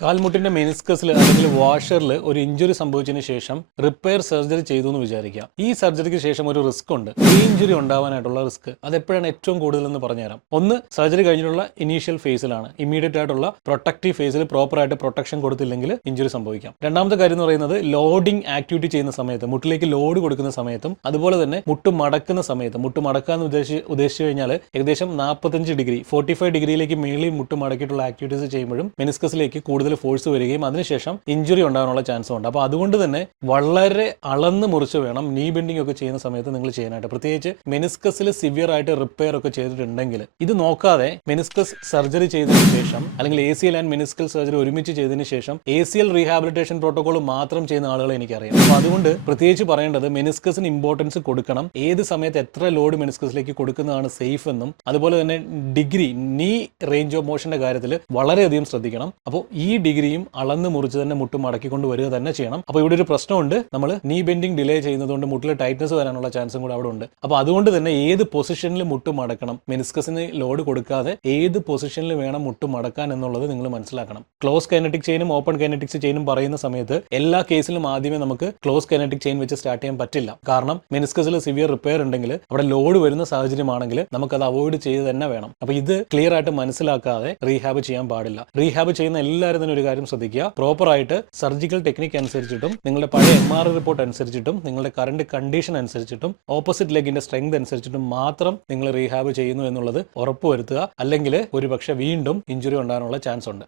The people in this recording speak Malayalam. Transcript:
കാൽമുട്ടിന്റെ മെനിസ്കസിൽ അല്ലെങ്കിൽ വാഷറിൽ ഒരു ഇഞ്ചുറി സംഭവിച്ചതിന് ശേഷം റിപ്പയർ സർജറി ചെയ്തു എന്ന് വിചാരിക്കാം. ഈ സർജറിക്ക് ശേഷം ഒരു റിസ്ക് ഉണ്ട്. ഈ ഇഞ്ചുറി ഉണ്ടാവാനായിട്ടുള്ള റിസ്ക് അത് എപ്പോഴാണ് ഏറ്റവും കൂടുതൽ എന്ന് പറഞ്ഞുതരാം. ഒന്ന് സർജറി കഴിഞ്ഞിട്ടുള്ള ഇനീഷ്യൽ ഫേസിലാണ് ഇമ്മീഡിയറ്റ് ആയിട്ടുള്ള പ്രൊട്ടക്റ്റീവ് ഫേസിൽ പ്രോപ്പർ ആയിട്ട് പ്രൊട്ടക്ഷൻ കൊടുത്തില്ലെങ്കിൽ ഇഞ്ചുറി സംഭവിക്കാം. രണ്ടാമത്തെ കാര്യം എന്ന് പറയുന്നത് ലോഡിംഗ് ആക്ടിവിറ്റി ചെയ്യുന്ന സമയത്ത് മുട്ടിലേക്ക് ലോഡ് കൊടുക്കുന്ന സമയത്തും അതുപോലെ തന്നെ മുട്ട് മടക്കുന്ന സമയത്ത് മുട്ട് മടക്കുക എന്ന് ഉദ്ദേശിച്ച് ഉദ്ദേശിച്ചു കഴിഞ്ഞാൽ ഏകദേശം നാൽപ്പത്തഞ്ച് ഡിഗ്രി ഫോർട്ടി ഫൈവ് ഡിഗ്രിയിലേക്ക് മേളിൽ മുട്ട് മടക്കിയിട്ടുള്ള ആക്ടിവിറ്റീസ് ചെയ്യുമ്പോഴും മെനിസ്കസിലേക്ക് കൂടുതൽ ഫോഴ്സ് വരികയും അതിനുശേഷം ഇഞ്ചുറി ഉണ്ടാകാനുള്ള ചാൻസും ഉണ്ട്. അപ്പോൾ അതുകൊണ്ട് തന്നെ വളരെ അളന്ന് മുറിച്ച് വേണം നീ ബെൻഡിങ് ഒക്കെ ചെയ്യുന്ന സമയത്ത് നിങ്ങൾ ചെയ്യാനായിട്ട്. പ്രത്യേകിച്ച് മെനിസ്കസിൽ സിവിയർ ആയിട്ട് റിപ്പയർ ഒക്കെ ചെയ്തിട്ടുണ്ടെങ്കിൽ ഇത് നോക്കാതെ മെനിസ്കസ് സർജറി ചെയ്തതിനു ശേഷം അല്ലെങ്കിൽ A C L and meniscal surgery ഒരുമിച്ച് ചെയ്തതിനു ശേഷം A C L rehabilitation protocol മാത്രം ചെയ്യുന്ന ആളുകളെ എനിക്കറിയാം. അപ്പോൾ അതുകൊണ്ട് പ്രത്യേകിച്ച് പറയേണ്ടത് മെനിസ്കസിന് ഇമ്പോർട്ടൻസ് കൊടുക്കണം. ഏത് സമയത്ത് എത്ര ലോഡ് മെനിസ്കസിലേക്ക് കൊടുക്കുന്നതാണ് സേഫ് എന്നും അതുപോലെ തന്നെ ഡിഗ്രി നീ റേഞ്ച് ഓഫ് മോഷന്റെ കാര്യത്തിൽ വളരെയധികം ശ്രദ്ധിക്കണം. അപ്പോൾ ഈ ഡിഗ്രിയും അളന്ന് മുറിച്ച് തന്നെ മുട്ട് മടക്കിക്കൊണ്ട് വരിക തന്നെ ചെയ്യണം. അപ്പോൾ ഇവിടെ ഒരു പ്രശ്നമുണ്ട്. നമ്മൾ നീ ബെൻഡിങ് ഡിലേ ചെയ്യുന്നതുകൊണ്ട് മുട്ടിൽ ടൈറ്റ്നസ് വരാനുള്ള ചാൻസും കൂടെ അവിടെ ഉണ്ട്. അപ്പോൾ അതുകൊണ്ട് തന്നെ ഏത് പൊസിഷനിൽ മുട്ട് മടക്കണം മെനിസ്കസിന് ലോഡ് കൊടുക്കാതെ ഏത് പൊസിഷനിൽ വേണം മുട്ട് മടക്കാൻ എന്നുള്ളത് നിങ്ങൾ മനസ്സിലാക്കണം. ക്ലോസ് കൈനറ്റിക് ചെയിനും ഓപ്പൺ കൈനറ്റിക്സ് ചെയിനും പറയുന്ന സമയത്ത് എല്ലാ കേസിലും ആദ്യമേ നമുക്ക് ക്ലോസ് കൈനറ്റിക് ചെയിൻ വെച്ച് സ്റ്റാർട്ട് ചെയ്യാൻ പറ്റില്ല. കാരണം മെനിസ്കസിൽ സിവിയർ റിപ്പയർ ഉണ്ടെങ്കിൽ അവിടെ ലോഡ് വരുന്ന സാഹചര്യമാണെങ്കിൽ അത് അവോയ്ഡ് ചെയ്ത് തന്നെ വേണം. അപ്പോൾ ഇത് ക്ലിയർ ആയിട്ട് മനസ്സിലാക്കാതെ റീഹാബ് ചെയ്യാൻ പാടില്ല. റീഹാബ് ചെയ്യുന്ന എല്ലാവരും തന്നെ ഒരു കാര്യം ശ്രദ്ധിക്കുക. പ്രോപ്പറായിട്ട് സർജിക്കൽ ടെക്നിക് അനുസരിച്ചിട്ടും നിങ്ങളുടെ പഴയ എം ആർ റിപ്പോർട്ട് അനുസരിച്ചിട്ടും നിങ്ങളുടെ കറണ്ട് കണ്ടീഷൻ അനുസരിച്ചിട്ടും ഓപ്പോസിറ്റ് ലെഗിന്റെ സ്ട്രെങ്ത് അനുസരിച്ചിട്ടും മാത്രം നിങ്ങൾ റീഹാബ് ചെയ്യുന്നു എന്നുള്ളത് ഉറപ്പുവരുത്തുക. അല്ലെങ്കിൽ ഒരുപക്ഷെ വീണ്ടും ഇഞ്ചുറി ഉണ്ടാകാനുള്ള ചാൻസ് ഉണ്ട്.